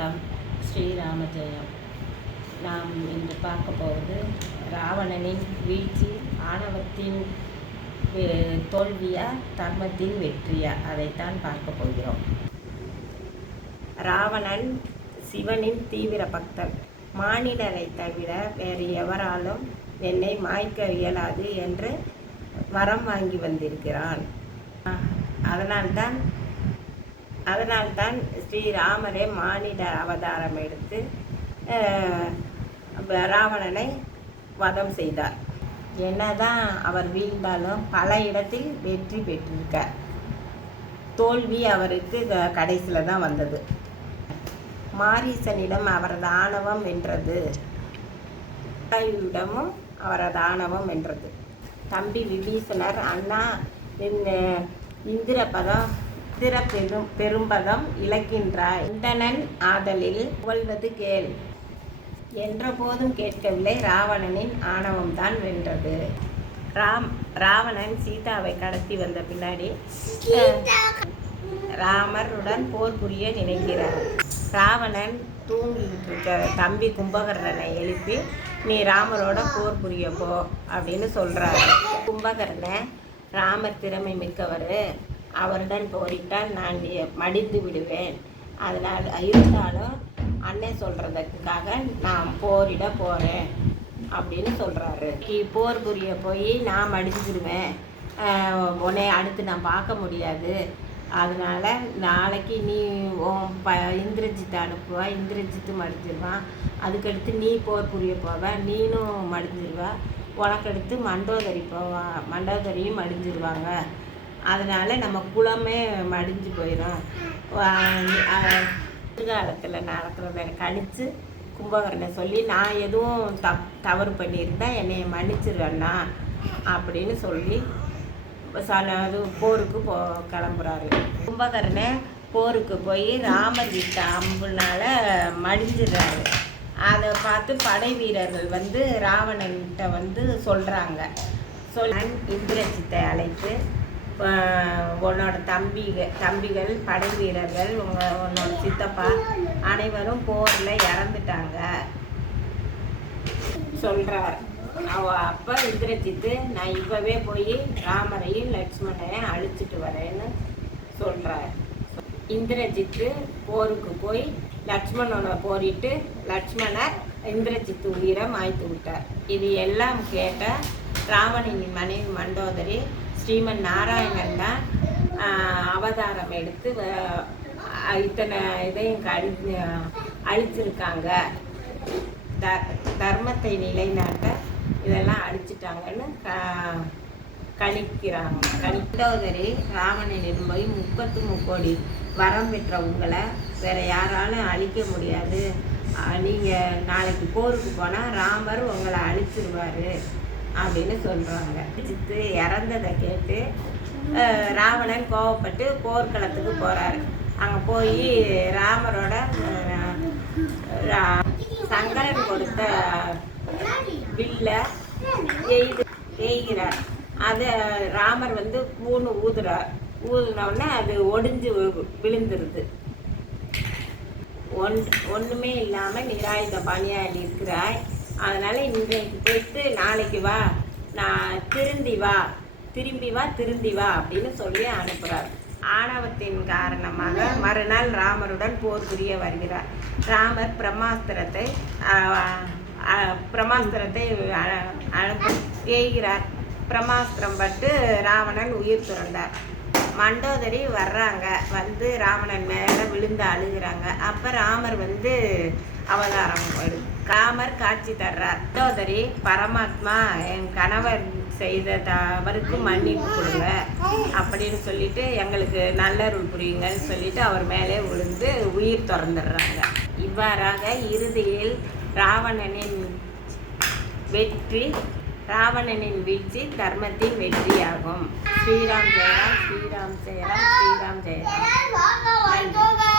வணக்கம். ஸ்ரீராம ஜெயம் நாம் இன்று பார்க்க போவது ராவணனின் வீழ்ச்சி ஆணவத்தின் தோல்வியா தர்மத்தின் வெற்றியா. அதைத்தான் பார்க்க போகிறோம். ராவணன் சிவனின் தீவிர பக்தன். மானிடரை தவிர வேறு எவராலும் என்னை மாய்க்க இயலாது என்று வரம் வாங்கி வந்திருக்கிறான். அதனால்தான் அதனால்தான் ஸ்ரீராமரே மானிட அவதாரம் எடுத்து ராவணனை வதம் செய்தார். என்னதான் அவர் வீழ்ந்தாலும் பல இடத்தில் வெற்றி பெற்றிருக்கார். தோல்வி அவருக்கு கடைசியில் தான் வந்தது. மாரீசனிடம் அவரது ஆணவம் வென்றது. இடமும் அவரது ஆணவம் வென்றது. தம்பி விபீஷணர் அண்ணா இந்த இந்திரபதம் இந்திர பெரும் பெரும்பதம் இழக்கின்றாய். இந்தனன் ஆதலில் புகழ்வது கேள். என்றபோதும் கேட்கவில்லை. ராவணனின் ஆணவம்தான் வென்றது. ராம் ராவணன் சீதாவை கடத்தி வந்த பின்னாடி ராமருடன் போர் புரிய நினைக்கிறார். ராவணன் தூங்கிட்டு இருக்க தம்பி கும்பகர்ணனை எழுப்பி நீ ராமரோட போர் புரிய போ அப்படின்னு சொல்றாரு. கும்பகர்ணன் ராமர் திறமை மிக்கவர். அவருடன் போரிட்டால் நான் மடிந்து விடுவேன். அதனால் இருந்தாலும் அண்ணன் சொல்கிறதுக்காக நான் போரிட போகிறேன் அப்படின்னு சொல்கிறாரு கி- போர் புரிய போய் நான் மடிஞ்சிருவேன் உன்னை அடுத்து நான் பார்க்க முடியாது. அதனால் நாளைக்கு நீ ப இந்திரஜித்தை அனுப்புவா இந்திரஜித்து மடிஞ்சிடுவான் அதுக்கடுத்து நீ போர் புரிய போவ நீனும் மடிஞ்சிடுவா உனக்கடுத்து மண்டோதரி போவா மண்டோதரியும் மடிஞ்சிருவாங்க. அதனால நம்ம குளமே மடிஞ்சு போயிடும் காலத்தில் நடக்கிறத கழித்து கும்பகர்ணன் சொல்லி நான் எதுவும் தப் தவறு பண்ணியிருந்தேன் என்னை மன்னிச்சிருவேண்ணா அப்படின்னு சொல்லி சல அது போருக்கு போ கிளம்புறாரு. கும்பகர்ணன் போருக்கு போய் ராமர் விட்ட அம்புனால மடிஞ்சிடுறாரு. அதை பார்த்து படை வீரர்கள் வந்து ராவணன்கிட்ட வந்து சொல்கிறாங்க சொல் இந்திரஜித்தை அழைத்து உன்னோட தம்பிக தம்பிகள் படை வீரர்கள் உங்கள் உன்னோட சித்தப்பா அனைவரும் போரில் இறந்துட்டாங்க. சொல்றார். அவ அப்ப இந்திரஜித்து நான் இப்பவே போய் ராமரையும் லக்ஷ்மணையும் அழிச்சிட்டு வரேன்னு சொல்றார். இந்திரஜித்து போருக்கு போய் லக்ஷ்மணோட போரிட்டு லக்ஷ்மணர் இந்திரஜித்து உயிரை மாய்த்து விட்டார். இது எல்லாம் கேட்ட ராவணனின் மனைவி மண்டோதரி ஸ்ரீமன் நாராயணன் தான் அவதாரம் எடுத்து வ- இத்தனை இதையும் கழி அழிச்சிருக்காங்க. த- தர்மத்தை நிலைநாட்ட இதெல்லாம் அழிச்சிட்டாங்கன்னு க- கணிக்கிறாங்க. கணித்தோதரி ராவணனிடம் போய் முப்பத்து முக்கோடி வரம் பெற்ற உங்களை வேற யாராலும் அழிக்க முடியாது. நீங்கள் நாளைக்கு போருக்கு போனால் ராமர் உங்களை அழிச்சிருவார். அப்படின்னு சொல்கிறாங்க சித்து இறந்ததை கேட்டு ராவணன் கோவப்பட்டு போர்க்களத்துக்கு போகிறாரு அங்கே போய் ராமரோட ரா- சங்கரன் கொடுத்த வில்ல எய்து எய்கிறார். அதை ராமர் வந்து மூணு ஊதுறார். ஊதுனவுடனே அது ஒடிஞ்சு விழுந்துருது. ஒன் ஒன்றுமே இல்லாமல் நிராயுத பணியாளி இருக்கிறாய் அதனால் இன்றைக்கு போயிட்டு நாளைக்கு வா. நான் திருந்தி வா. திரும்பி வா திருந்தி வா அப்படின்னு சொல்லி அனுப்புகிறார் ஆணவத்தின் காரணமாக மறுநாள் ராமருடன் போர் புரிய வருகிறார். ராமர் பிரம்மாஸ்திரத்தை பிரம்மாஸ்திரத்தை அ- அனுப்ப ஏய்கிறார். பிரம்மாஸ்திரம் பட்டு ராவணன் உயிர் துறந்தார். மண்டோதரி வர்றாங்க. வந்து ராவணன் மேலே விழுந்து அழுகுறாங்க. அப்போ ராமர் வந்து அவதாரம் ராமர் காட்சி தர்றார். மண்டோதரி பரமாத்மா என் கணவர் செய்த தவறுக்கு மன்னிப்பு கொடுங்க. அப்படின்னு சொல்லிட்டு எங்களுக்கு நல்லருள் புரியுங்கன்னு சொல்லிட்டு அவர் மேலே விழுந்து உயிர் திறந்துடுறாங்க. இவ்வாறாக இறுதியில் ராவணனின் வெற்றி ராவணனின் வீழ்ச்சி தர்மத்தின் வெற்றியாகும். ஸ்ரீராம் ஜெயராம் ஸ்ரீராம் ஜெயராம் ஸ்ரீராம் ஜெயராம். நன்றி